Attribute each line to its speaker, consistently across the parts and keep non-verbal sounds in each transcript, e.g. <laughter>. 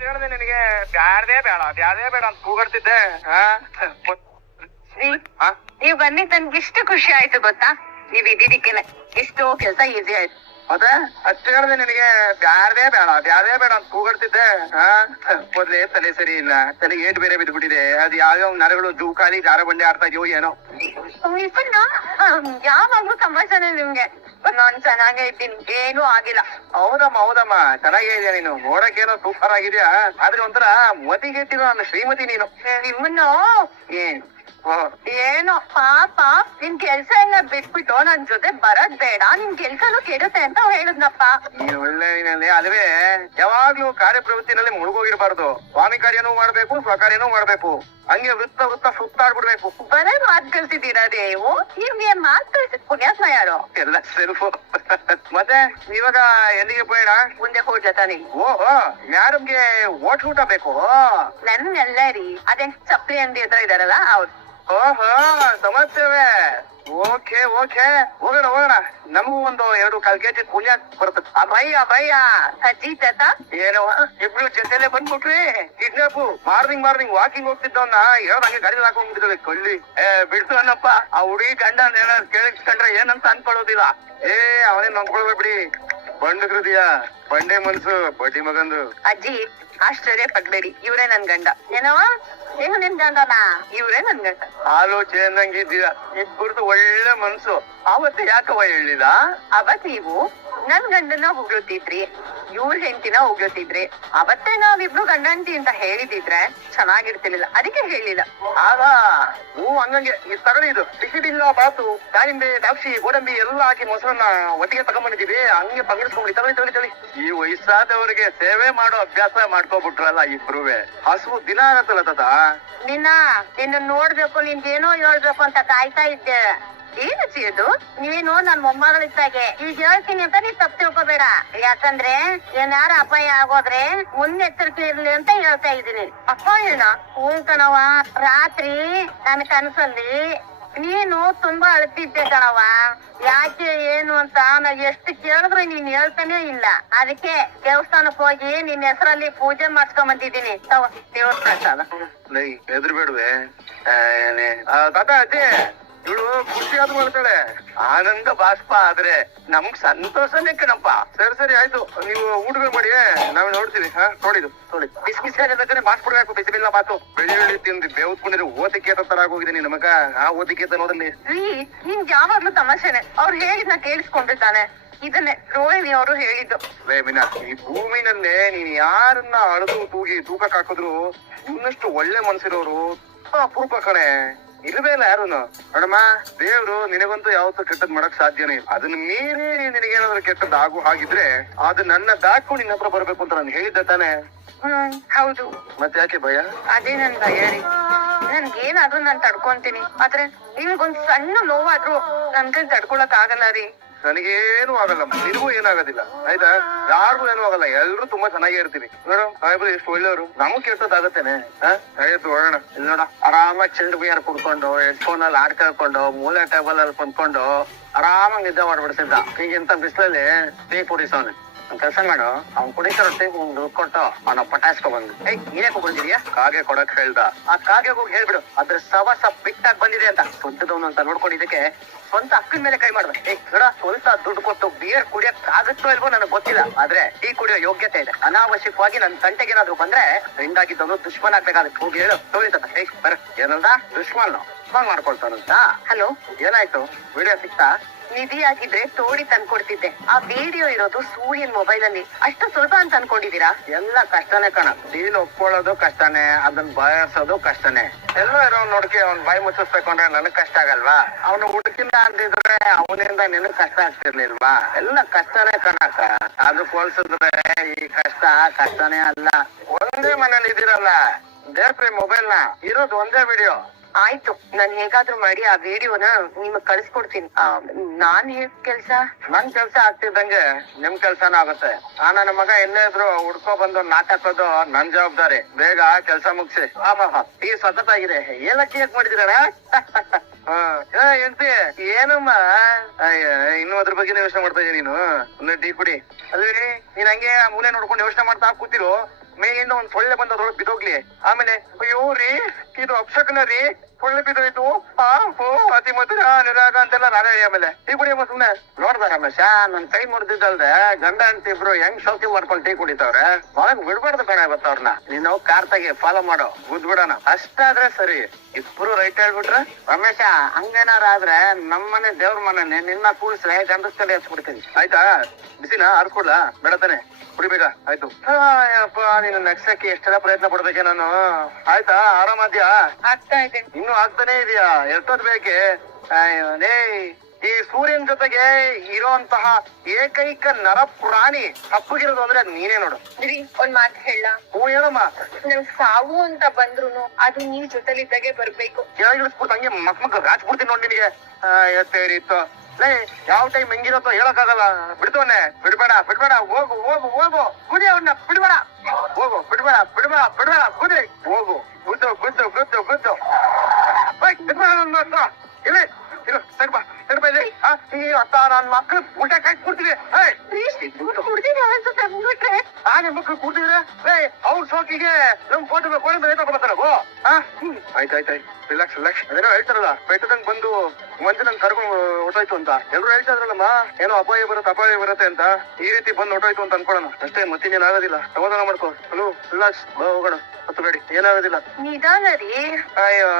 Speaker 1: ಹೇಳ್ದೆ ನಿನಗೆ ಬ್ಯಾಡದೇ ಬೇಡ ಬ್ಯಾರ್ದೇ ಬೇಡ ಅಂತ ಕೂಗಾಡ್ತಿದ್ದೆ. ಹಾ
Speaker 2: ರೀ
Speaker 1: ಹಾ?
Speaker 2: ನೀವ್ ಬನ್ನಿ ನನ್ಗೆ ಇಷ್ಟು ಖುಷಿ ಆಯ್ತು ಗೊತ್ತಾ? ನೀವ್ ಇದ್ದಿದ್ದಕ್ಕೆನೆ ಇಷ್ಟು ಕೆಲ್ಸ ಈಸಿ ಆಯ್ತು.
Speaker 1: ಅದೇ? ಅಷ್ಟು ಹೇಳ್ದೆ ನಿನಗೆ ಬ್ಯಾಡದೇ ಬೇಡ ಬ್ಯಾರ್ದೇ ಬೇಡ ಅಂತ ಕೂಗಾಡ್ತಿದ್ದೆ. ಹಾ ಮೊದ್ಲೇ ತಲೆ ಸರಿ ಇಲ್ಲ ತಲೆ ಏಟ್ ಬೇರೆ ಬಿದ್ಬಿಟ್ಟಿದೆ. ಅದ್ ಯಾವ್ಯಾವ ನರಗಳು ಜೂಕಾಲಿ ಜಾರ ಬಂಡೆ ಆಡ್ತಾ ಇದೆಯೋ ಏನೋ.
Speaker 2: ಯಾವಾಗ್ಲೂ ತಮಾಷೆನೆ ನಿಮ್ಗೆ. ನಾನ್ ಚೆನ್ನಾಗೇ ಇದ್ದೀನಿ. ಏನು ಆಗಿಲ್ಲ.
Speaker 1: ಹೌದಮ್ಮ ಹೌದಮ್ಮ. ಚೆನ್ನಾಗೇ ಇದೆಯಾ ನೀನು. ನೋಡಕ್ಕೇನೋ ಸೂಪರ್ ಆಗಿದ್ಯಾ? ಆದ್ರೆ ಒಂಥರ ಮತಿಗೆಟ್ಟಿರೋ ನನ್ನ ಶ್ರೀಮತಿ ನೀನು.
Speaker 2: ನಿಮ್ಮನ್ನು
Speaker 1: ಏನ್?
Speaker 2: ಏನೋ ಪಾಪ ನಿನ್ ಕೆಲ್ಸ ಎಲ್ಲ ಬಿಟ್ಬಿಟ್ಟು ನನ್ ಜೊತೆ ಬರದ್ ಬೇಡ. ನಿನ್ ಕೆಲ್ಸನೂ ಕೆಡುತ್ತೆ ಅಂತ ಹೇಳಿದ್ನಪ್ಪ.
Speaker 1: ನೀನ್ ಒಳ್ಳೆ ಅಲ್ವೇ ಯಾವಾಗ್ಲೂ ಕಾರ್ಯಪ್ರವೃತ್ತಿನಲ್ಲಿ ಮುಳುಗೋಗಿರ್ಬಾರ್ದು. ಸ್ವಾಮಿ ಕಾರ್ಯನೂ ಮಾಡ್ಬೇಕು ಸ್ವಕಾರ್ಯನೂ ಮಾಡ್ಬೇಕು. ಹಂಗೆ ವೃತ್ತ ವೃತ್ತ ಸುತ್ತಾಡ್ಬಿಡ್ಬೇಕು.
Speaker 2: ಬರೇ ಮಾತ್ ಕಲ್ಸಿದ್ದೀರಾ ನೀವು ನಿಮ್ಗೆ ಮಾತ್ ಕಲ್ಸಿದ್ ಪುಣ್ಯಾತ್ಮ ಯಾರು?
Speaker 1: ಎಲ್ಲ ಸೆಲ್ಫು. ಮತ್ತೆ ಇವಾಗ ಎಲ್ಲಿಗೆ ಬೇಡ
Speaker 2: ಮುಂದೆ ಹೋಗ್ ಜತಾನಿ
Speaker 1: ಓಹೋ ಯಾರಿಗೆ ಓಟ್ ಊಟ ಬೇಕು?
Speaker 2: ನನ್ನೆಲ್ಲ ರೀ ಅದೇ ಚಪ್ಪಲಿ ಅಂಗಡಿ ಹತ್ರ ಇದಾರಲ್ಲ? ಅವ್ರು
Speaker 1: ಓಹೋ ಸಮಸ್ಯೆವೆ. Okay okay. ಹೋಗೋಣ ಹೋಗೋಣ. ನಮಗೂ ಒಂದು ಎರಡು ಕಾಲ್ ಕೆಜಿ ಪುಣ್ಯ ಬರ್ತದೆ ಅಭಯ್ಯ ಅಭಯ್ಯ
Speaker 2: ಅಜ್ಜಿ ತಾತ
Speaker 1: ಏನೋ ಇಬ್ರು ಜೊತೆಲೆ ಬಂದ್ಬಿಟ್ರಿ ಕಿಡ್ನಾಪ್ ಮಾರ್ನಿಂಗ್ ಮಾರ್ನಿಂಗ್ ವಾಕಿಂಗ್ ಹೋಗ್ತಿದ್ದವನ್ನ ಹೇಳ್ದಂಗೆ ಗಾಡಿ ಹಾಕೊಂಡ್ಬಿಟ್ಟಿದ್ದಾವೆ ಕೊಲ್ಲಿ ಏ ಬಿಡ್ತು ಅನ್ನಪ್ಪ ಆ ಹುಡುಗಿ ಗಂಡ ಏನಾದ್ರು ಕೇಳಿಸ್ಕೊಂಡ್ರೆ ಏನಂತ ಅನ್ಕೊಳ್ಳೋದಿಲ್ಲ. ಏ ಅವನೇ ನಂಬ್ಕೊಳ್ಬೇಡಿ ಬಿಡಿ. ಬಂಡ ಹೃದಯ ಬಂಡೆ ಮನ್ಸು ಬಡ್ಡಿ ಮಗಂದು.
Speaker 2: ಅಜ್ಜಿ ಆಶ್ಚರ್ಯ ಪಡ್ಬೇಡಿ. ಇವರೇ ನನ್ ಗಂಡ. ಏನವ ಏನು ನಿನ್ ಗಂಡನ? ಇವರೇ ನನ್ ಗಂಡ.
Speaker 1: ಆಲೋಚನೆ ಅನ್ನಂಗಿದ್ದೀರ ಇಬ್ಬರದು ಒಳ್ಳೆ ಮನ್ಸು. ಆವತ್ತು ಯಾಕವ ಹೇಳಿದ?
Speaker 2: ಅವತ್ ನೀವು ನನ್ ಗಂಡನ ಹೊಗಳುತ್ತಿದ್ರಿ ಇವ್ರ ಹೆಂಡತಿನ ಹೊಗಳುತ್ತಿದ್ರಿ ಅವತ್ತೇ ನಾವಿಬ್ರು ಗಂಡಂತಿ ಅಂತ ಹೇಳಿದಿದ್ರೆ ಚೆನ್ನಾಗಿರ್ತಿರ್ಲಿಲ್ಲ. ಅದಕ್ಕೆ ಹೇಳಿಲ್ಲ.
Speaker 1: ಆಗ ಹೂ ಹಂಗಂಗೆ ಇದು ತಗೊಳ್ಳಿ ಇದು. ಟಿಕೆಟ್ ಇಲ್ಲ ಬಾತು. ದಾಳಿಂಬೆ ದ್ರಾಕ್ಷಿ ಗೋಡಂಬಿ ಎಲ್ಲ ಹಾಕಿ ಮೊಸರನ್ನ ಒಟ್ಟಿಗೆ ತಗೊಂಡ್ಬಂದಿದ್ದೀವಿ ಹಂಗೆ ಬಂಗಿಸ್ಕೊಂಡ್ಬಿಡಿ ತಗೊಳ್ಳಿ ತಗೊಳ್ಳಿ ತಗೊಳ್ಳಿ. ಈ ವಯಸ್ಸಾದವರಿಗೆ ಸೇವೆ ಮಾಡೋ ಅಭ್ಯಾಸ ಮಾಡ್ಕೊಬಿಟ್ರಲ್ಲ ಇಬ್ರುವೆ? ಹಸು ದಿನ ಆಗತ್ತಲ್ಲ ತಾತ?
Speaker 2: ನಿನ್ನ ನಿನ್ನ ನೋಡ್ಬೇಕು ಏನೋ ಹೇಳ್ಬೇಕು ಅಂತ ಕಾಯ್ತಾ ಇದ್ದೆ. ಏನು ಚೇದು ನೀನು ನನ್ ಮೊಮ್ಮಗಳಿದ್ದಾಗೆ. ಈಗ ಹೇಳ್ತೀನಿ ಅಂತ ನೀನ್ ತಪ್ಪು ತಿಳ್ಕೊಬೇಡ. ಯಾಕಂದ್ರೆ ಏನಾರ ಅಪಾಯ ಆಗೋದ್ರೆ ಮುನ್ನೆಚ್ಚರಿಕೆ ಇರ್ಲಿ ಅಂತ ಹೇಳ್ತಾ ಇದ್ದೀನಿ. ಏನ ಹ್ಞೂ ಕಣವ ರಾತ್ರಿ ನನ್ ಕನಸಲ್ಲಿ ನೀನು ತುಂಬಾ ಅಳ್ತಿದ್ದೆ ಕಣವ ಯಾಕೆ, ಏನು ಅಂತ ನಾ ಎಷ್ಟು ಕೇಳಿದ್ರು ನೀನ್ ಹೇಳ್ತಾನೆ ಇಲ್ಲ. ಅದಕ್ಕೆ ದೇವಸ್ಥಾನಕ್ ಹೋಗಿ ನಿನ್ನ ಹೆಸರಲ್ಲಿ ಪೂಜೆ ಮಾಡ್ಸ್ಕೊಂಡ್ ಬಂದಿದ್ದೀನಿ. ದೇವಸ್ಥಾನ.
Speaker 1: ಎದುರು ಬೇಡುವೆ ಅಜ್ಜಿ. ಇವಳು ಖುಷಿ ಆದ್ರು ಮಾಡ್ತಾಳೆ ಆನಂದ ಬಾಷ್ಪ ಆದ್ರೆ ನಮ್ಗ್ ಸಂತೋಷನೇ ಕಣಪ್ಪ. ಸರಿ ಸರಿ ಆಯ್ತು. ನೀವು ಊಟ ಮಾಡಿ ನಾವ್ ನೋಡ್ತೀವಿ. ಹಾ ನೋಡಿದು ನೋಡಿ ಬಿಸಿ ಬಿಸಿ ಆಗಿದ್ದಕ್ಕೆ ಮಾಡ್ಬಿಡ್ಬೇಕು ಬಿಸಿಲಿಲ್ಲ ಬಾತು ಬೆಳ್ಳುಳ್ಳಿ ತಿಂದು ಬೇವತ್ಕೊಂಡಿದ್ರೆ ಓದಕ್ಕೆ ತರ ಆಗೋಗಿದೆ ನಿನ್ ಮಗ. ಆ ಓದಕ್ಕೆ ನೋಡಲಿ
Speaker 2: ರೀ ನಿಂಗ್ ಯಾವಾಗ್ಲೂ ತಮಾಷೆನೆ. ಅವ್ರು ಹೇಳಿದ್ನ ಕೇಳಿಸ್ಕೊಂಡಿದ್ದಾನೆ. ಇದನ್ನೇ ರೋಹಿಣಿ ಅವರು ಹೇಳಿದ್ದು.
Speaker 1: ರೇಮಿನ ಮೀನಾ ಈ ಭೂಮಿನಲ್ಲೇ ನೀನ್ ಯಾರನ್ನ ಅಳದು ತೂಗಿ ತೂಕಕ್ ಹಾಕಿದ್ರು ಇನ್ನಷ್ಟು ಒಳ್ಳೆ ಮನ್ಸಿರೋರು ತುಂಬಾ ಅಪರೂಪ ಕಣೆ. ಇಲ್ವೇ ಇಲ್ಲ ಯಾರುನು. ನೋಡಮ್ಮ ದೇವ್ರು ನಿನಗಂತೂ ಯಾವತ್ತೂ ಕೆಟ್ಟದ್ ಮಾಡಕ್ ಸಾಧ್ಯನೇ ಇಲ್ಲ. ಅದನ್ನ ಮೀರಿ ನಿನಗೇನಾದ್ರೂ ಕೆಟ್ಟದ್ ಆಗು ಹಾಗಿದ್ರೆ ಅದು ನನ್ನ ದಾಟ್ಕೊಂಡು ನಿನ್ನ ಹತ್ರ ಬರ್ಬೇಕು ಅಂತ ನಾನು ಹೇಳಿದ್ದೆ ತಾನೆ.
Speaker 2: ಹ್ಮ್ ಹೌದು.
Speaker 1: ಮತ್ತೆ ಯಾಕೆ ಭಯ?
Speaker 2: ಅದೇ ನನ್ ಭಯ ರೀ. ನನ್ಗೇನಾದ್ರೂ ನಾನ್ ತಡ್ಕೊಂತೀನಿ. ಆದ್ರೆ ನಿಮ್ಗೊಂದ್ ಸಣ್ಣ ನೋವಾದ್ರೂ ನನ್ ಕೈ ತಡ್ಕೊಳಕ್ ಆಗಲ್ಲ ರೀ.
Speaker 1: ನನಗೇನು ಆಗಲ್ಲ, ನಿನಗೂ ಏನಾಗೋದಿಲ್ಲ ಆಯ್ತಾ? ಯಾರಿಗೂ ಏನೂ ಆಗಲ್ಲ, ಎಲ್ರು ತುಂಬಾ ಚೆನ್ನಾಗೇ ಇರ್ತೀವಿ. ನೋಡು ಸಾಹೇಬ್ರು, ಎಷ್ಟು ಒಳ್ಳೆಯವರು. ನಮಗ್ ಆ ಆಯ್ತು ಹೋಗೋಣ ಇಲ್ಲಿ ನೋಡ, ಆರಾಮಾಗಿ ಚೆಂಡು ಬಿಯರ್ ಕುಡ್ಕೊಂಡು ಹೆಡ್ಫೋನ್ ಅಲ್ಲಿ ಹಾಡ್ ಕೇಳ್ಕೊಂಡು, ಮೂಲೆ ಟೇಬಲ್ ಅಲ್ಲಿ ಕುಂತ್ಕೊಂಡು, ಆರಾಮಾಗಿ ನಿದ್ದೆ ಮಾಡ್ಬಿಡ್ತಿದ್ದ. ಈಗಿಂತ ಬಿಸಿಲಲ್ಲಿ, ಟೀ ಕುಡಿಸೋನೆ. ಕೆಲಸ ಮಾಡು. ಅವ್ನ್ ಕುಡಿತಾರ ಟೈಮ್ ದುಡ್ಡು ಕೊಟ್ಟು ಅವನ ಪಟಾಯಿಸ್ಕೊ ಬಂದು. ಏ ನೀನೇ ಕೊಡ್ತಿದ್ಯಾ ಕಾಗೆ ಕೊಡಕ್ ಹೇಳ್ದ. ಆ ಕಾಗೆ ಹೋಗಿ ಹೇಳ್ಬಿಡು. ಅದ್ರ ಸವಸ ಬಿಟ್ಟಾಗ್ ಬಂದಿದೆ ಅಂತ. ಸ್ವಂತದವನು ಅಂತ ನೋಡ್ಕೊಂಡಿದ್ದಕ್ಕೆ ಸ್ವಂತ ಅಕ್ಕನ ಮೇಲೆ ಕೈ ಮಾಡ್ಬೇಕು ಏ ಕಡ ಸ್ವಂತ ದುಡ್ಡು ಕೊಟ್ಟು ಬಿಯರ್ ಕುಡಿಯಕ್ ಆಗುತ್ತೋ ಇಲ್ವೋ ನನಗೆ ಗೊತ್ತಿಲ್ಲ. ಆದ್ರೆ ಟೀ ಕುಡಿಯೋ ಯೋಗ್ಯತೆ ಇದೆ. ಅನಾವಶ್ಯಕವಾಗಿ ನನ್ನ ತಂಟೆಗೆ ಏನಾದ್ರು ಬಂದ್ರೆ ಹಿಂದಾಗಿದ್ದವನು ದುಶ್ಮನ್ ಆಗ್ಬೇಕಾಗುತ್ತೆ. ಹೋಗಿ ಹೇಳು. ತೋರಿತ ಏ ಬರ. ಏನಂದ? ದುಶ್ಮನ್ ಫೋನ್ ಮಾಡ್ಕೊಳ್ತಾನಂತ
Speaker 2: ಹಲೋ
Speaker 1: ಏನಾಯ್ತು? ವಿಡಿಯೋ ಸಿಕ್ತಾ?
Speaker 2: ನಿಧಿ ಆಗಿದ್ರೆ ತೋಡಿ ತಂದ್ಕೊಡ್ತಿದ್ದೆ. ಆ ವಿಡಿಯೋ ಇರೋದು ಸೂರ್ಯನ್ ಮೊಬೈಲ್ ಅಲ್ಲಿ. ಅಷ್ಟು ಸುಲಭ ಅಂತ ಅನ್ಕೊಂಡಿದೀರಾ
Speaker 1: ಎಲ್ಲ ಕಷ್ಟನೇ ಕಣ. ಡೀಲ್ ಒಪ್ಕೊಳ್ಳೋದು ಕಷ್ಟನೇ ಅದನ್ನ ಬಯಸೋದು ಕಷ್ಟನೇ. ಎಲ್ಲೋ ಇರೋ ನೋಡ್ಕೆ ಅವ್ನ್ ಬಾಯಿ ಮುಚ್ಚಿಸ್ಬೇಕಂದ್ರೆ ನನಗ್ ಕಷ್ಟ ಆಗಲ್ವಾ? ಅವನು ಹುಡುಕಿಲ್ಲ ಅಂದಿದ್ರೆ ಅವನಿಂದ ನಿನಗ್ ಕಷ್ಟ ಆಗ್ತಿರ್ಲಿಲ್ವಾ? ಎಲ್ಲ ಕಷ್ಟನೇ ಕಣಕ್ಕ ಅದು ಹೋಲ್ಸಿದ್ರೆ ಈ ಕಷ್ಟ ಕಷ್ಟನೇ ಅಲ್ಲ. ಒಂದೇ ಮನೇಲಿ ಇದಿರಲ್ಲ? ದೇವ್ರಿ ಮೊಬೈಲ್ನ? ಇರೋದು ಒಂದೇ ವಿಡಿಯೋ
Speaker 2: ಆಯ್ತು ನಾನ್ ಹೇಗಾದ್ರೂ ಮಾಡಿ ಆ ವಿಡಿಯೋನ ನಿಮಗ್ ಕಳಿಸ್ಕೊಡ್ತೀನಿ. ಆ, ನಾನ್ ಹೇಗ್ ಕೆಲ್ಸ?
Speaker 1: ನನ್ ಕೆಲ್ಸ ಆಗ್ತಿದ್ದಂಗೆ ನಿಮ್ ಕೆಲ್ಸಾನ ಆಗುತ್ತೆ. ಆ ನನ್ನ ಮಗ ಎಲ್ಲೇ ಇದ್ರು ಹುಡ್ಕೋ ಬಂದು ನಾಟಕೋದು ನನ್ ಜವಾಬ್ದಾರಿ. ಬೇಗ ಕೆಲ್ಸ ಮುಗಿಸಿ. ಈ ಸತತ ಆಗಿದೆ ಏಲಕ್ಕಿ ಯಾಕೆ ಮಾಡಿದಿರಣ <laughs> ಹೆಂಡತಿ ಏನಮ್ಮ? ಅಯ್ಯ, ಇನ್ನು ಅದ್ರ ಬಗ್ಗೆ ಯೋಚನೆ ಮಾಡ್ತಾ ಇದೀನಿ ನೀನು? ಒಂದು ಟೀ ಕುಡಿ. ಅಲ್ರಿ ನೀನ್ ಹಂಗೆ ಆ ಮೂಲೆ ನೋಡ್ಕೊಂಡು ಯೋಚನೆ ಮಾಡ್ತಾ ಕೂತಿರು? ಮೇಲಿಂದ ಒಂದ್ ಸೊಳ್ಳೆ ಬಂದ ಬಿದ್ದೋಗ್ಲಿ. ಆಮೇಲೆ ಅಯ್ಯೋ ರೀ ಇದು ಅಪ್ಸಕನ ರೀ. ಸೊಳ್ಳೆ ಬಿದ್ದೋಯ್ತು. ಆ ಹೋ ಅತಿ ಮಧುರ ನಿರಾಗ ಅಂತೆಲ್ಲ ನಾನೇ ಆಮೇಲೆ. ಟೀ ಕುಡಿಯಮ್ಮ ಸುಮ್ನೆ. ನೋಡ್ದ ರಮೇಶ ನನ್ ಕೈ ಮುರಿದಿದ್ದಲ್ದೆ ಗಂಡ ಅಂತ ಇಬ್ರು ಹೆಂಗ್ ಶೌಕಿ ಮಾಡ್ಕೊಂಡು ಟೀ ಕುಡಿತಾವ್ರೆ? ಒಳಗ್ ಬಿಡ್ಬಾರ್ದು ಕಣ ಇವತ್ತವ್ರನ್ನ ನೀನು ಕಾರ್ ತೆಗಿ ಫಾಲೋ ಮಾಡೋ. ಗುದ್ ಬಿಡೋಣ ಅಷ್ಟಾದ್ರೆ ಸರಿ. ಇಬ್ರು ರೈಟ್ ಹೇಳ್ಬಿಟ್ರೆ ರಮೇಶ ಹಂಗೇನಾರ ಆದ್ರೆ ನಮ್ಮನೆ ದೇವ್ರ ಮನೆ ನಿನ್ನ ಕೂಡಿಸ್ರೆ ಗಂಡಸ್ತಲ್ಲಿ ಹಚ್ಬಿಡ್ತೀನಿ ಆಯ್ತಾ? ಬಿಸಿನ? ಆರಿಸ್ಕೊಡ್ಲಾ ಬೇಡ ತಾನೆ. ಕುಡಿಬೇಕ ಆಯ್ತು. ಅಪ್ಪ ನೀನು ನಗ್ಸಕ್ಕೆ ಎಷ್ಟೆಲ್ಲ ಪ್ರಯತ್ನ ಪಡ್ಬೇಕೆ ನಾನು? ಆಯ್ತಾ? ಆರಾಮಾದ್ಯಾ?
Speaker 2: ಆಗ್ತಾ ಇದೆ
Speaker 1: ಇನ್ನು ಆಗ್ತಾನೆ ಇದೆಯಾ? ಎಷ್ಟೊತ್ ಬೇಕೆ? ಈ ಸೂರ್ಯನ ಜೊತೆಗೆ ಇರೋಂತಹ ಏಕೈಕ ನರ ಪ್ರಾಣಿ ತಪ್ಪಗಿರೋದು ಅಂದ್ರೆ ಅದ್ ನೀನೇ ನೋಡು.
Speaker 2: ರೀ ಒಂದ್ ಮಾತು ಹೇಳ.
Speaker 1: ಹ್ಞೂ ಏನಮ್ಮ
Speaker 2: ನಮ್ ಸಾವು ಅಂತ ಬಂದ್ರು ಅದು ನೀವ್ ಜೊತೆಲಿದ್ದಾಗೆ ಬರ್ಬೇಕು.
Speaker 1: ಕೆಳಗಿಳಿಸ್ಬಿಟ್ಟು ಹಂಗೆ ಮಕ್ ಮಕ್ ರಾಜ್ಬಿಡ್ತೀನಿ ನೋಡಿ ನಿನಗೆ. ಎತ್ತೇರಿತ್ತು. ಲೇ ಯಾವ ಟೈಮ್ ಹೆಂಗಿರತ್ತೋ ಹೇಳಕ್ಕಾಗಲ್ಲ. ಬಿಡ್ತವನೆ. ಬಿಡ್ಬೇಡ ಬಿಡ್ಬೇಡ. ಹೋಗು ಹೋಗು ಹೋಗು. ಕುದಿ ಅವನ್ನ ಬಿಡ್ಬೇಡ. ಹೋಗು ಬಿಡ್ಬೇಡ ಬಿಡ್ಬೇಡ ಬಿಡ್ಬೇಡ. ಕುದಿ. ಹೋಗು. ಗುದ್ದು ಗುದ್ದು ಗುದ್ದು ಗುದ್ದು. ಇಲ್ಲಿ ಇರು ಸರಿ ಬಾ ಸರಿ ಬಾ ಇಲ್ಲಿ ಆ, ಈ ಅತ್ತ ನನ್ನ ಮಕ್ಳು ಊಟ ಕಾಯ್ದು ಕೊಡ್ತೀವಿ ಏಯ್
Speaker 2: ಮುಖ ಅನ್ಸುತ್ತೆ ಮುಗಿಟ್ರೆ
Speaker 1: ಆ ನಿಮ್ ಮಕ್ಳು ಕೂತಿದ್ರೆ ಏ ಅವ್ರ ಶೋಕಿಗೆ ನಮ್ ಫೋಟೋ ಏನ್ ತಗೊಳ್ತಾರ ಓ ಆಯ್ತಾಯ್ತಾಯ್ತು. ರಿಲ್ಯಾಕ್ಸ್ ರಿಲ್ಯಾಕ್ಸ್ ಅದೇನೋ ಹೇಳ್ತಾರಲ್ಲ ಬೆಟ್ಟದಂಗ್ ಬಂದು ಮಂಜನಂಗ್ ಕರ್ಕೊಂಡು ಹೊಟ್ಟೋಯ್ತು ಅಂತ. ಎಲ್ರು ಹೇಳ್ತಾ ಇದ್ರಲ್ಲಮ್ಮ ಏನೋ ಅಪಾಯ ಬರುತ್ತೆ ಅಪಾಯ ಬರುತ್ತೆ ಅಂತ. ಈ ರೀತಿ ಬಂದು ಹೊಟ್ಟೋಯ್ತು ಅಂತ ಅನ್ಕೊಳ್ಳೋಣ. ಅಷ್ಟೇ, ಮತ್ತಿನ್ನೇನ್ ಆಗೋದಿಲ್ಲ. ಸಮಾಧಾನ ಮಾಡ್ಕೋ. ಹಲೋ ರಿಲ್ಯಾಕ್ಸ್ ಹೋಗೋಣ. ಹತ್ತು ಗಾಡಿ ಏನಾಗೋದಿಲ್ಲ.
Speaker 2: ನಿಧಾನ ರೀ.
Speaker 1: ಅಯ್ಯೋ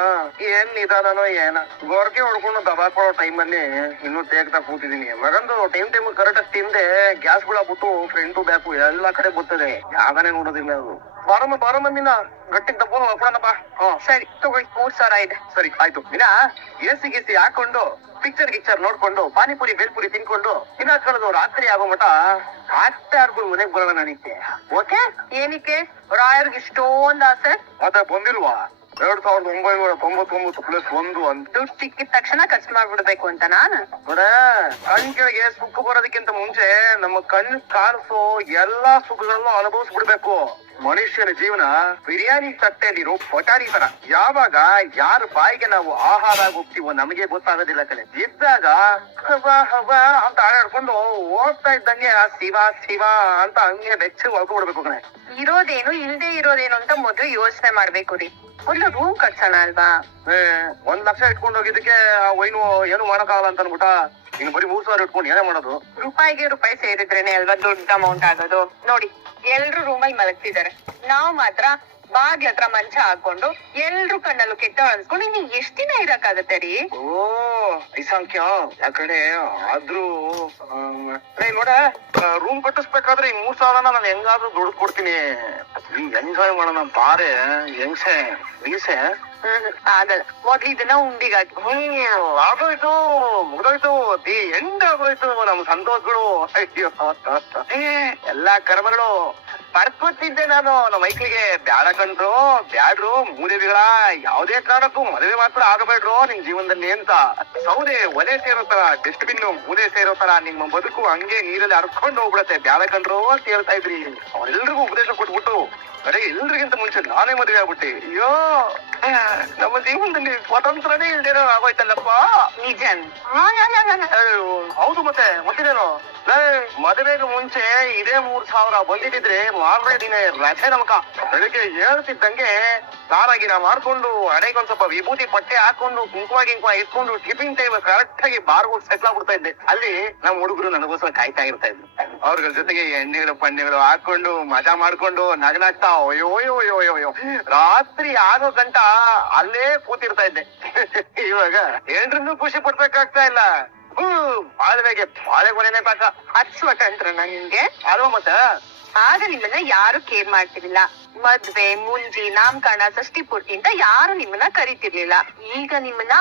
Speaker 1: ಏನ್ ನಿಧಾನನೋ ಏನ. ಗೋರ್ಗೆ ಹೊಡ್ಕೊಂಡು ದಬಾಕೊಳ್ಳೋ ಟೈಮ್ ಅಲ್ಲಿ ಇನ್ನೂ ತೇಗ್ತಾ ಕೂತಿದೀನಿ. ಮಗಂದು ಟೈಮ್ ಟೈಮ್ ಕರೆಕ್ಟ್ ಆಗಿ ತಿಂದೆ ಗ್ಯಾಸ್ ಬಿಟ್ಟು ಫ್ರಂಟು ಬ್ಯಾಕು ಎಲ್ಲಾ ಕಡೆ ಬರ್ತದೆ. ಯಾವನೇ ನೋಡೋದಿಲ್ಲ ಅದು. ಬಾರಮ್ಮ ಬಾರಮ್ಮ ನಿನ್ನ ಗಟ್ಟಿ ತಪ್ಪು ಹಾಕೋಣ ಬಾ ಹಾ
Speaker 2: ಸರಿ ತಗೊಳ್ಳಿ ಮೂರ್ ಸಾವಿರ ಇದೆ
Speaker 1: ಸರಿ ಆಯ್ತು. ಇನ್ನ ಎಸಿ ಗಿಸಿ ಹಾಕೊಂಡು ಪಿಕ್ಚರ್ ಗಿಕ್ಚರ್ ನೋಡ್ಕೊಂಡು ಪಾನಿಪುರಿ ಬೇಲ್ಪುರಿ ತಿನ್ಕೊಂಡು ಇನ್ನ ಕಳೆದು ರಾತ್ರಿ ಆಗೋ ಮಠ ಆಡ್ಕೊಂಡು ಮನೆಗ್ ಬರೋಣ ನನಗೆ ಓಕೆ?
Speaker 2: ಏನಕ್ಕೆ? ರಾಯರ್ಗೆ ಇಷ್ಟೊಂದ್ ಆಸೆ?
Speaker 1: ಅದ ಬಂದಿಲ್ವಾ? ಎರಡ್ ಸಾವಿರದ ಒಂಬೈನೂರ ತೊಂಬತ್ತೊಂಬತ್ತು ಪ್ಲಸ್ ಒಂದು ಅಂತ.
Speaker 2: ದುಡ್ಡು ಸಿಕ್ಕಿದ ತಕ್ಷಣ ಖರ್ಚು ಮಾಡ್ಬಿಡ್ಬೇಕು ಅಂತ ನಾನು.
Speaker 1: ನೋಡ ಕಣ್ ಕೆಳಗೆ ಸುಖ ಬರೋದಕ್ಕಿಂತ ಮುಂಚೆ ನಮ್ಮ ಕಣ್ ಕಾಣಿಸೋ ಎಲ್ಲಾ ಸುಖಗಳನ್ನು ಅನುಭವಿಸ್ಬಿಡ್ಬೇಕು. ಮನುಷ್ಯನ ಜೀವನ ಬಿರಿಯಾನಿ ತಟ್ಟೆಯಲ್ಲಿರೋ ಪಟಾರಿ ತರ ಯಾವಾಗ ಯಾರ ಬಾಯಿಗೆ ನಾವು ಆಹಾರ ಹೋಗ್ತೀವೋ ನಮಗೆ ಗೊತ್ತಾಗೋದಿಲ್ಲ ಕಣೆ. ಇದ್ದಾಗ ಹವ ಹವ ಅಂತ ಆಡಾಡ್ಕೊಂಡು ಹೋಗ್ತಾ ಇದ್ದಂಗೆ ಶಿವ ಶಿವ ಅಂತ ಹಂಗೆ ಬೆಚ್ಚ ಒಳ್ಕೊಡ್ಬೇಕು ಕಣೆ.
Speaker 2: ಇರೋದೇನು, ಇಲ್ದೇ ಇರೋದೇನು ಅಂತ ಮೊದ್ಲು ಯೋಚನೆ ಮಾಡ್ಬೇಕು ರೀ. ಒಂದು ರೂಮ್ ಕಟ್ಸೋಣ ಅಲ್ವಾ?
Speaker 1: ಒಂದ್ ಲಕ್ಷ ಇಟ್ಕೊಂಡು ಹೋಗಿದ್ದಕ್ಕೆ ಆ ವೈನು ಏನು ಮಾಡಕ್ಕಾಗಲ್ಲ ಅಂತ ಅನ್ಬಿಟ್ಟ ಇನ್ನು ಬರೀ ಮೂರ್ ಸಾವಿರ ಇಟ್ಕೊಂಡು ಏನೇ ಮಾಡೋದು?
Speaker 2: ರೂಪಾಯಿಗೆ ರೂಪಾಯಿ ಸೇರಿದ್ರೇನೆ ಅಲ್ವಾ ದೊಡ್ಡ ಅಮೌಂಟ್ ಆಗೋದು? ನೋಡಿ ಎಲ್ರು ರೂಮಲ್ಲಿ ಮಲಗ್ತಿದ್ದಾರೆ. ನಾವು ಮಾತ್ರ ಬಾಗ್ಲ ಹತ್ರ ಮಂಚ ಹಾಕೊಂಡು ಎಲ್ರು ಕಣ್ಣಲ್ಲೂ ಕೆಟ್ಟ ಅನ್ಸ್ಕೊಂಡು ಇನ್ನು ಎಷ್ಟ್ ದಿನ ಇರಕ್ಕಾಗತ್ತೆ ರೀ?
Speaker 1: ಓ ಐಸಾಂಕ್ಯ ಯಾಕಡೆ ಆದ್ರೂ ಆಮ್, ನೋಡ ರೂಮ್ ಕಟ್ಟಿಸ್ಬೇಕಾದ್ರೆ ಈ ಮೂರ್ ಸಾವಿರನ ನಾನು ಹೆಂಗಾದ್ರೂ ದುಡ್ಡು ಕೊಡ್ತೀನಿ. ಎಂಜಾಯ್ ಮಾಡೋಣ ಬಾರೆ ಹೆಂಗ್ಸೆ ಮೀಸೆ
Speaker 2: ಹ್ಮ್ ಆಗಲ್ಲ. ಮೊದ್ಲು ಇದನ್ನ ಉಂಡಿಗಾಕಿ
Speaker 1: ಹ್ಮ್ ಆಗೋಯ್ತು ಮುಗ್ದೋಯ್ತು. ದಿ ಎಂಡ್ ಆಗೋಯ್ತು ನಮ್ ಸಂತೋಷಗಳು. ಅಯ್ಯೋ ಏ, ಎಲ್ಲಾ ಕರ್ಮಗಳು ಪಡ್ಕೊತಿದ್ದೆ ನಾನು. ನಮ್ಮ ಮೈಕ್ಳಿಗೆ ಬ್ಯಾಡ ಕಂಡ್ರು ಬ್ಯಾಡ್ರು ಮೂದೇವಿಗಳ ಯಾವ್ದೇ ಕಾರಣಕ್ಕೂ ಮದುವೆ ಮಾತ್ರ ಆಗಬೇಡ್ರು ನಿಮ್ ಜೀವನದಲ್ಲಿ ಅಂತ. ಸೌದೆ ಒಲೆ ಸೇರೋ ತರ ಡಸ್ಟ್ಬಿನ್ ಮೂಲೆ ಸೇರೋ ತರ ನಿಮ್ಮ ಬದುಕು ಹಂಗೆ ನೀರಲ್ಲಿ ಹರ್ಕೊಂಡು ಹೋಗ್ಬಿಡತ್ತೆ. ಬ್ಯಾಡ ಕಂಡ್ರು ಅಂತ ಹೇಳ್ತಾ ಇದ್ರಿ. ಅವ್ರೆಲ್ರಿಗೂ ಉಪದೇಶ ಕೊಟ್ಬಿಟ್ಟು ಕಡೆ ಎಲ್ರಿಗಿಂತ ಮುಂಚೆ ನಾನೇ ಮದುವೆ ಆಗ್ಬಿಟ್ಟೆ. ಅಯ್ಯೋ ನಮ್ಮ ಜೀವನದಲ್ಲಿ ಸ್ವತಂತ್ರನೇ ಇಲ್ದೇನೋ ಆಗೋಯ್ತಲ್ಲಪ್ಪ.
Speaker 2: ನಿಜನ್.
Speaker 1: ಹೌದು ಮತ್ತೆ ಮತ್ತಿದೇನು ಮದುವೆಗೆ ಮುಂಚೆ ಇದೇ ಮೂರ್ ಸಾವಿರ ಬಂದಿದ್ರೆ ದಿನ ರಜೆ ನಮಕ ಬೆಳಿಗ್ಗೆ ಹೇಳ್ತಿದ್ದಂಗೆ ಸಾರಾಗಿನ ಮಾಡ್ಕೊಂಡು ಹಣೆಗೊಂದ್ ಸ್ವಲ್ಪ ವಿಭೂತಿ ಪಟ್ಟೆ ಹಾಕೊಂಡು ಕುಂಕುಮ ಗಿಂಕುಮ ಇಟ್ಕೊಂಡು ಟಿಫಿನ್ ಟೈಮ್ ಕರೆಕ್ಟ್ ಆಗಿ ಬಾರ್ ಸೆಟ್ಲ್ ಆಗ್ಬಿಡ್ತಾ ಇದ್ದೆ. ಅಲ್ಲಿ ನಮ್ಮ ಹುಡುಗರು ನನಗೋಸ್ಕರ ಕಾಯ್ತಾ ಇರ್ತಾ ಇದ್ರು. ಅವ್ರ ಜೊತೆಗೆ ಎಣ್ಣೆಗಳು, ಪಣ್ಣೆಗಳು ಹಾಕೊಂಡು ಮಜಾ ಮಾಡ್ಕೊಂಡು ನಗನಾಗ್ತಾ ಅಯ್ಯೋ. ರಾತ್ರಿ ಆಗೋ ಗಂಟ ಅಲ್ಲೇ ಕೂತಿರ್ತಾ ಇದ್ದೆ. <laughs> ಇವಾಗ ಏನ್ರನ್ನೂ ಖುಷಿ ಪಡ್ಬೇಕಾಗ್ತಾ ಇಲ್ಲ. ಬಾಳ್ವೆಗೆ ಬಾಳೆ ಪಾಠ ಪಾಕ
Speaker 2: ಅದ್ ಸ್ವತಂತ್ರನ ನಿಮ್ಗೆ.
Speaker 1: ಅಲ್ವ ಮತ
Speaker 2: ಆಗ ನಿಮ್ಮನ್ನ ಯಾರು ಕೇರ್ ಮಾಡ್ತಿರ್ಲಿಲ್ಲ. ಮದ್ವೆ ಮುಂಜಿ ನಾಮಕರಣ ಷಷ್ಠಿ ಪೂರ್ತಿ ಅಂತ ಯಾರು ನಿಮ್ಮನ್ನ ಕರಿತಿರ್ಲಿಲ್ಲ. ಈಗ ನಿಮ್ಮನ್ನ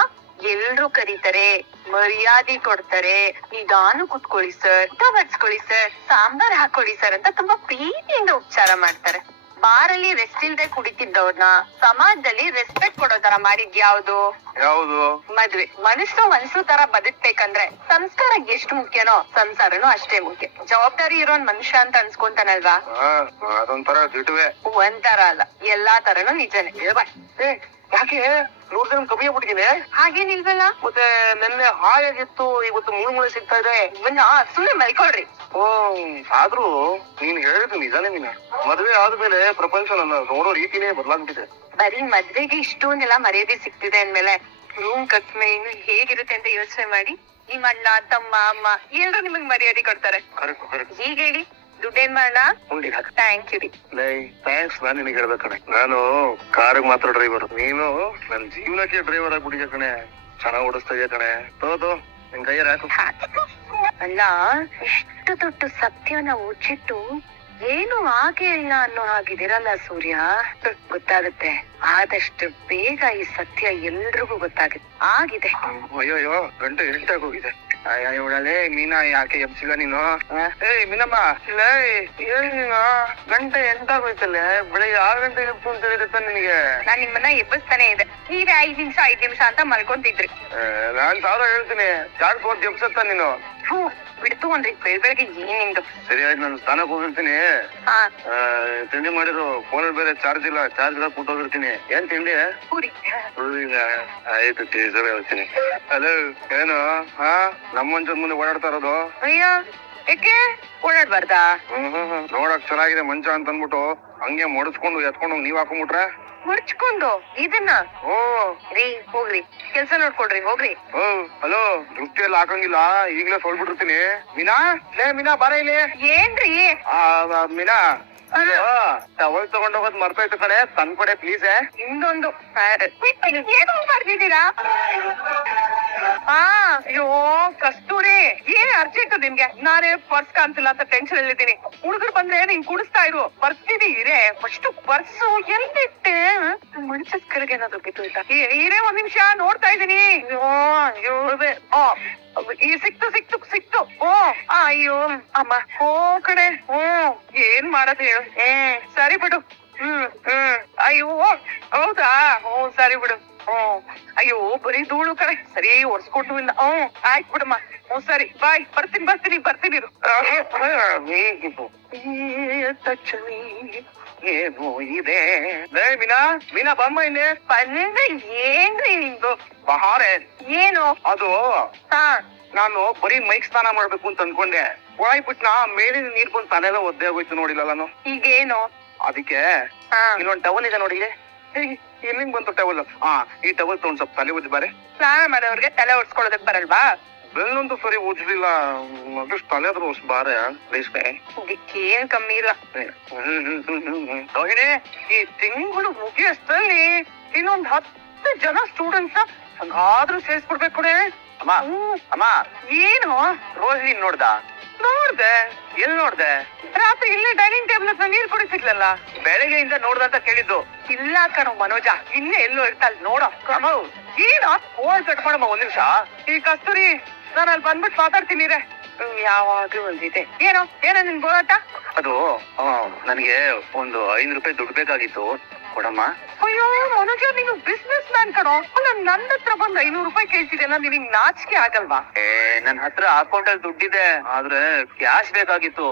Speaker 2: ಎಲ್ರು ಕರೀತಾರೆ. ಮರ್ಯಾದೆ ಕೊಡ್ತಾರೆ. ನಿಧಾನ ಕುತ್ಕೊಳ್ಳಿ ಸರ್ ಬಡ್ಸ್ಕೊಳ್ಳಿ ಸರ್ ಸಾಂಬಾರ್ ಹಾಕೊಳ್ಳಿ ಸರ್ ಅಂತ ತುಂಬಾ ಪ್ರೀತಿಯಿಂದ ಉಪಚಾರ ಮಾಡ್ತಾರೆ. ಬಾರಲ್ಲಿ ರೆಸ್ಟ್ ಇಲ್ದೆ ಕುಡಿತಿದ್ದವ್ರನ್ನ ಸಮಾಜದಲ್ಲಿ ರೆಸ್ಪೆಕ್ಟ್ ಕೊಡೋ ತರ ಮಾಡಿದ್
Speaker 1: ಯಾವ್ದು?
Speaker 2: ಯಾವ್ದು ಮದ್ವೆ. ಮನುಷ್ಯರು ಮನುಷ್ಯರು ತರ ಬದುಕ್ಬೇಕಂದ್ರೆ ಸಂಸ್ಕಾರ ಎಷ್ಟು ಮುಖ್ಯನೋ ಸಂಸಾರನು ಅಷ್ಟೇ ಮುಖ್ಯ. ಜವಾಬ್ದಾರಿ ಇರೋನ್ ಮನುಷ್ಯ ಅಂತ ಅನ್ಸ್ಕೊಂತಾನಲ್ವಾ?
Speaker 1: ಅದೊಂಥರ
Speaker 2: ಒಂಥರ ಅಲ್ಲ. ಎಲ್ಲಾ ತರನು ನಿಜನೇ.
Speaker 1: ಯಾಕೆ? ನೂರ್ ಜನ ಕಮ್ಮಿ ಆಗ್ಬಿಟ್ಟಿದ್ದೀನಿ
Speaker 2: ಹಾಗೇನಿಲ್ವಲ್ಲ
Speaker 1: ಮತ್ತೆ ನೆನ್ನೆ ಹಾಯಾಗಿತ್ತು ಇವತ್ತು ಮೂಳು ಮೂಳೆ ಸಿಗ್ತಾ ಇದೆ.
Speaker 2: ಇವನ್ನ ಸುಮ್ನೆ ಮೈಕೊಳ್ರಿ
Speaker 1: ಓ ಆದ್ರೂ ನೀನ್ ಹೇಳಿದ್ ನಿಜಾನೇ ನೀನ ಮದ್ವೆ ಆದ್ಮೇಲೆ ಪ್ರಪಂಚ ನನ್ನ ನೋಡೋ ರೀತಿನೇ ಬದಲಾಗ್ಬಿಟ್ಟಿದೆ.
Speaker 2: ಬರೀ ಮದ್ವೆಗೆ ಇಷ್ಟೊಂದೆಲ್ಲ ಮರ್ಯಾದೆ ಸಿಗ್ತಿದೆ ಅಂದ್ಮೇಲೆ ರೂಮ್ ಕಟ್ಮೆ ಇನ್ನು ಹೇಗಿರುತ್ತೆ ಅಂತ ಯೋಚನೆ ಮಾಡಿ. ನಿಮ್ಮ ಅಣ್ಣ ತಮ್ಮ ಅಮ್ಮ ಎಲ್ರು ನಿಮಗ್ ಮರ್ಯಾದೆ ಕೊಡ್ತಾರೆ.
Speaker 1: ಕರೆಕ್ಟ್ ಕರೆಕ್ಟ್
Speaker 2: ಈಗ ಹೇಳಿ. ದುಡ್ಡೇನ್ ಮಾಡೋಣ
Speaker 1: ಉಂಡಿ ಹಾಕ.
Speaker 2: ಥ್ಯಾಂಕ್ ಯು ರೀ.
Speaker 1: ಲೈ ಥ್ಯಾಂಕ್ಸ್ ನಾನು ನಿನಗೆ ಹೇಳ್ಬೇಕು ಕಣೆ. ನಾನು ಕಾರಿಗೆ ಮಾತ್ರ ಡ್ರೈವರ್ ನೀನು ನನ್ನ ಜೀವನಕ್ಕೆ ಡ್ರೈವರ್ ಆಗ್ಬಿಟ್ಟಿದ್ಯ ಕಣೆ. ಚೆನ್ನಾಗ್ ಓಡಿಸ್ತಾ ಇದೆಯಾ ಕಣೆ. ತೋದು ನಿನ್ ಕೈಯಾರ ಹಾಕು.
Speaker 2: ಅಲ್ಲ ಎಷ್ಟು ದೊಡ್ಡ ಸತ್ಯನ ಉಚ್ಚಿಟ್ಟು ಏನು ಹಾಗೆ ಇಲ್ಲ ಅನ್ನೋ ಹಾಗಿದಿರಲ್ಲ ಸೂರ್ಯ? ಗೊತ್ತಾಗುತ್ತೆ. ಆದಷ್ಟು ಬೇಗ ಈ ಸತ್ಯ ಎಲ್ರಿಗೂ ಗೊತ್ತಾಗುತ್ತೆ. ಆಗಿದೆ.
Speaker 1: ಅಯ್ಯೋ ಅಯ್ಯೋ ಗಂಟೆ ಎಂಟಾಗಿ ಹೋಗಿದೆ ಅಯ್ಯೋ ಇವಳಲ್ಲೇ ಮೀನಾ ಯಾಕೆ ಎಬ್ಸಿಲ್ಲ ನೀನು ಆ? ಏಯ್ ಮೀನಮ್ಮ ಲೇ ಏನ್ ನೀನು ಗಂಟೆ ಎಂಟಾಗೋಯ್ತಲ್ಲೇ ಬೆಳಿಗ್ಗೆ ಆರು ಗಂಟೆ ಎಬ್ಸು ಅಂತ ಹೇಳಿರುತ್ತೆ ನಿನಗೆ
Speaker 2: ನಾನ್ ನಿಮ್ಮನ್ನ ಎಬ್ಬಿಸ್ತಾನೆ ಇದೆ ನೀವೇ ಐದ್ ನಿಮಿಷ ಐದ್ ನಿಮಿಷ ಅಂತ ಮಲ್ಕೊಂತಿದ್ರಿ
Speaker 1: ಏ, ನಾನ್ ಸಾವಿರ ಹೇಳ್ತೀನಿ ಜಾಡ್ ಹೋದ್ ಎಬ್ಸತ್ತ ನೀನು
Speaker 2: ಹ್ಞೂ ಬಿಡ್ತು ಬೆಳ್ ಬೆಳಗ್ಗೆ ಏನ್ ನಿಮ್ದು?
Speaker 1: ಸರಿ ಆಯ್ತು ನಾನು ಸ್ನಾನಕ್ಕೆ ಹೋಗಿರ್ತೀನಿ
Speaker 2: ಹಾ.
Speaker 1: ಆ, ತಿಂಡಿ ಮಾಡಿದ್ರು ಫೋನಲ್ಲಿ ಬೇರೆ ಚಾರ್ಜ್ ಇಲ್ಲ ಚಾರ್ಜ್ ಇಲ್ಲ ಹೋಗಿರ್ತೀನಿ ಏನ್ ತಿಂಡಿ?
Speaker 2: ಪೂರಿ.
Speaker 1: ಈಗ ಆಯ್ತು ಟೀಸರ್ ಹೇಳ್ತೀನಿ. ಏನು? ಹಾ? ನಮ್ಮ ಮಂಚದ ಮುಂದೆ ಓಡಾಡ್ತಾ ಇರೋದು?
Speaker 2: ಅಯ್ಯ ಯಾಕೆ? ಓಡಾಡ್ಬಾರ್ದಾ?
Speaker 1: ಹ್ಮ್ ಹ್ಮ್ ಹ್ಮ್. ನೋಡಕ್ ಚೆನ್ನಾಗಿದೆ ಮಂಚ ಅಂತ ಅಂದ್ಬಿಟ್ಟು ಹಂಗೆ ಮಡಿಸ್ಕೊಂಡು ಎತ್ಕೊಂಡು ಹೋಗಿ ನೀವ್ ಹಾಕೊಂಡ್ಬಿಟ್ರೆ?
Speaker 2: ಮುಡ್ಚ್ಕೊಂಡು ಇದನ್ನ.
Speaker 1: ಓ
Speaker 2: ರೀ ಹೋಗ್ರಿ. ಕೆಲ್ಸ ನೋಡ್ಕೊಡ್ರಿ ಹೋಗ್ರಿ.
Speaker 1: ಓ ಹಲೋ ನೃತ್ಯ ಎಲ್ಲ ಹಾಕಂಗಿಲ್ಲ. ಈಗ್ಲೇ ಸೋಲ್ಬಿಟ್ಟಿರ್ತೀನಿ. ಮೀನಾ? ಲೇ ಮೀನಾ ಬಾರ ಇಲ್ಲಿ.
Speaker 2: ಏನ್ರಿ?
Speaker 1: ಆ, ಆ, ಮೀನಾ? ಟವಲ್ ತಗೊಂಡ್ ಹೋಗೋದ್ ಮರ್ತೋಯ್ತು ಕಡೆ ತಂದ್ ಕೊಡೆ ಪ್ಲೀಸ್
Speaker 2: ಇನ್ನೊಂದು ಏನು ಆ, ಅಯ್ಯೋ, ಕಸ್ತೂರಿ, ಏನ್ ಅರ್ಜೆಂಟ್ ನಿಮ್ಗೆ? ನಾನೇ ಪರ್ಸ್ ಕಾಣ್ತಿಲ್ಲ ಅಂತ ಟೆನ್ಷನ್ ಅಲ್ಲಿ ಇದ್ದೀನಿ. ಹುಡುಗರು ಬಂದ್ರೆ ನೀನ್ ಕುಡಿಸ್ತಾ ಇರು. ಬರ್ತೀನಿ ಇರೇ. First purse ಎಲ್ಲಿಟ್ಟೆ? ಮನುಷ್ಯ ಕರೆಗೆ ಏನಾದ್ರು ಬಿದ್ದೋಯ್ತಾ ಈ- ಇರೇ ಒಂದ್ ನಿಮಿಷ, ನೋಡ್ತಾ ಇದೀನಿ ಅಯ್ಯೋ ಓ ಈ ಸಿಕ್ತು ಸಿಕ್ತು ಸಿಕ್ತು. ಓ, ಅಯ್ಯೋ, ಅಮ್ಮ. ಓ ಕಡೆ ಓ, ಏನ್ ಮಾಡೋದು ಹೇಳು? ಸರಿ ಬಿಡು. ಹ್ಮ್ ಹ್ಮ್. ಅಯ್ಯೋ, ಹೌದಾ? ಓ ಸರಿ ಬಿಡು. ಹ್ಮ್ ಅಯ್ಯೋ ಬರೀ ಧೂಳು ಕಡೆ ಸರಿ ಒರ್ಸ್ಕೊಟ್ಟು ಇಲ್ಲ. ಹ್ಮ್ ಆಯ್ತು ಬಿಡಮ್ಮ. ಹ್ಮ್ ಸರಿ. ಬಾಯ್. ಬರ್ತೀನಿ ಬರ್ತೀನಿ ಬರ್ತೀನಿ
Speaker 1: ಏನು ಇದೆ ಲೇ ಮೀನಾ ಮೀನಾ ಬಮ್ಮ ಇಲ್ಲಿ
Speaker 2: ಬಂದ್ರೆ ಏನ್ರಿ ನಿಮ್ದು
Speaker 1: ಬಹಾರೆ
Speaker 2: ಏನು?
Speaker 1: ಅದು
Speaker 2: ಹಾ.
Speaker 1: ನಾನು ಬರೀ ಮೈಕ್ ಸ್ನಾನ ಮಾಡ್ಬೇಕು ಅಂತ ಅನ್ಕೊಂಡೆ. ಬಿಟ್ನಾ ಮೇಲಿನ ನೀರ್ ಬಂದು ತಾನೆಲ್ಲ ಒದ್ದೆ ಹೋಯ್ತು ನೋಡಿಲ್ಲ ನಾನು.
Speaker 2: ಈಗೇನು?
Speaker 1: ಅದಕ್ಕೆ
Speaker 2: ಹಾ.
Speaker 1: ಟವನ್ ಇದೆ ನೋಡಿ. ಇಲ್ಲಿ. ಏಯ್, ಎಲ್ಲಿಂಗ್ ಬಂತು ಟವಲ್ ಹಾ ಈ ಟವಲ್ ತಗೊಂಡ್ ಸ್ವಲ್ಪ ತಲೆ ಉಜ್ ಬಾರೆ.
Speaker 2: ಸ್ನಾನ ಮಾಡೋರ್ಗೆ ತಲೆ ಒಡ್ಸ್ಕೊಳ್ಳೋದಕ್ ಬರಲ್ವಾ?
Speaker 1: ಬೆಲ್ಲೊಂದು ಸರಿ ಉಜ್ಲಿಲ್ಲ. ಅದಷ್ಟು ತಲೆ ಆದ್ರೂ ಒಸ್ ಬಾರೆ ಪ್ಲೀಸ್
Speaker 2: ಏನ್ ಕಮ್ಮಿ ಇಲ್ಲ.
Speaker 1: ರೋಹಿಣಿ
Speaker 2: ಈ ತಿಂಗಳು ಮುಗಿಯಷ್ಟರಲ್ಲಿ ಇನ್ನೊಂದ್ ಹತ್ತು ಜನ ಸ್ಟೂಡೆಂಟ್ಸ್ ಹಂಗಾದ್ರೂ ಸೇರ್ಸ್ಬಿಡ್ಬೇಕು ಕಣೆ
Speaker 1: ಅಮ್ಮ ಅಮ್ಮ.
Speaker 2: ಏನು?
Speaker 1: ರೋಹಿಣಿ ನೋಡ್ದ?
Speaker 2: ನೋಡ್ದೆ.
Speaker 1: ಎಲ್ ನೋಡ್ದೆ?
Speaker 2: ರಾತ್ರಿ ಇಲ್ಲೇ ಡೈನಿಂಗ್ ಟೇಬಲ್ ಹತ್ರ ನೀರ್ ಕುಡಿಸಿದ್ಲಲ್ಲ
Speaker 1: ಬೆಳಗ್ಗೆಯಿಂದ ನೋಡ್ದ ಅಂತ ಕೇಳಿದ್ದು.
Speaker 2: ಇಲ್ಲ ಕಣೋ ಮನೋಜ ಇನ್ನೇ ಎಲ್ಲೋ ಇರ್ತಲ್ ನೋಡೋ.
Speaker 1: ಅಮ್ಮ
Speaker 2: ಏನೋ
Speaker 1: ಫೋನ್ ಕಟ್ ಮಾಡಮ್ಮ ಒಂದ್ ನಿಮಿಷ.
Speaker 2: ಈ ಕಸ್ತೂರಿ ನಾನು ಅಲ್ಲಿ ಬಂದ್ಬಿಟ್ಟು ಮಾತಾಡ್ತೀನಿ ರೇ ಯಾವಾಗ್ಲೂ ಒಂದಿದೆ. ಏನೋ? ಏನೋ ನಿನ್ ಗೊತ್ತಾ
Speaker 1: ಅದು ನನಗೆ ಒಂದು ಐನೂರು ರೂಪಾಯಿ ದುಡ್ಡು ಬೇಕಾಗಿತ್ತು. ಕೊಡಮ್ಮ?
Speaker 2: ಅಯ್ಯೋ ಮನೋಜ ನೀನು ಬಿಸ್ನೆಸ್ ಮ್ಯಾನ್ ಕಣೋ. ಅಲ್ಲ ನನ್ನ ಹತ್ರ ಬಂದ್ ಐನೂರು ರೂಪಾಯಿ ಕೇಳ್ತಿದೆಲ್ಲ ನಿನಗ್ ನಾಚಿಕೆ ಆಗಲ್ವಾ?
Speaker 1: ಏ ನನ್ ಹತ್ರ ಅಕೌಂಟ್ ಅಲ್ಲಿ ದುಡ್ಡಿದೆ ಆದ್ರೆ ಕ್ಯಾಶ್ ಬೇಕಾಗಿತ್ತು.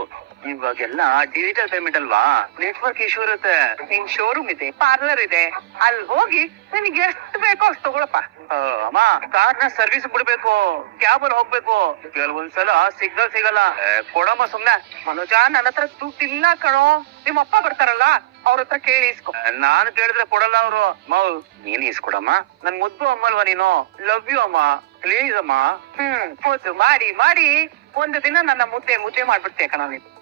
Speaker 1: ಇವಾಗೆಲ್ಲ ಡಿಜಿಟಲ್ ಪೇಮೆಂಟ್ ಅಲ್ವಾ? ನೆಟ್ವರ್ಕ್ ಇಶ್ಯೂ ಇರುತ್ತೆ.
Speaker 2: ನಿನ್ ಶೋರೂಮ್ ಇದೆ ಪಾರ್ಲರ್ ಇದೆ. ಅಲ್ಲಿ ಹೋಗಿ ನಿನಗೆ ಎಷ್ಟು ಬೇಕೋ ಅಷ್ಟು ತಗೊಳಪ್ಪ.
Speaker 1: ಅಮ್ಮ ಅಮ್ಮ ನ ಸರ್ವಿಸ್ ಬಿಡ್ಬೇಕು ಕ್ಯಾಬ್ ಅಲ್ಲಿ ಹೋಗ್ಬೇಕು. ಕೆಲವೊಂದ್ಸಲ ಸಿಗ್ನಲ್ ಸಿಗಲ್ಲ. ಕೊಡಮ್ಮ ಸುಮ್ನೆ.
Speaker 2: ಮನೋಜ ನನ್ನ ಹತ್ರ ದುಡ್ಡು ಇಲ್ಲ ಕಣೋ. ನಿಮ್ಮ ಅಪ್ಪ ಬರ್ತಾರಲ್ಲ ಅವ್ರ ಹತ್ರ ಕೇಳಿ ಇಸ್ಕೊ.
Speaker 1: ನಾನು ಕೇಳಿದ್ರೆ ಕೊಡಲ್ಲ ಅವರು. ಮೌ ನೀನ್ ಇಸ್ಕೊಡಮ್ಮ. ನನ್ ಮುದ್ದು ಅಮ್ಮಲ್ವಾ ನೀನು? ಲವ್ ಯು ಅಮ್ಮ. ಪ್ಲೀಸ್ ಅಮ್ಮ.
Speaker 2: ಹ್ಮ್ ಮಾಡಿ ಮಾಡಿ. ಒಂದು ದಿನ ನನ್ನ ಮುದ್ದೆ ಮುದ್ದೆ ಮಾಡ್ಬಿಡ್ತೇಕ ಕಣ ನೀನು.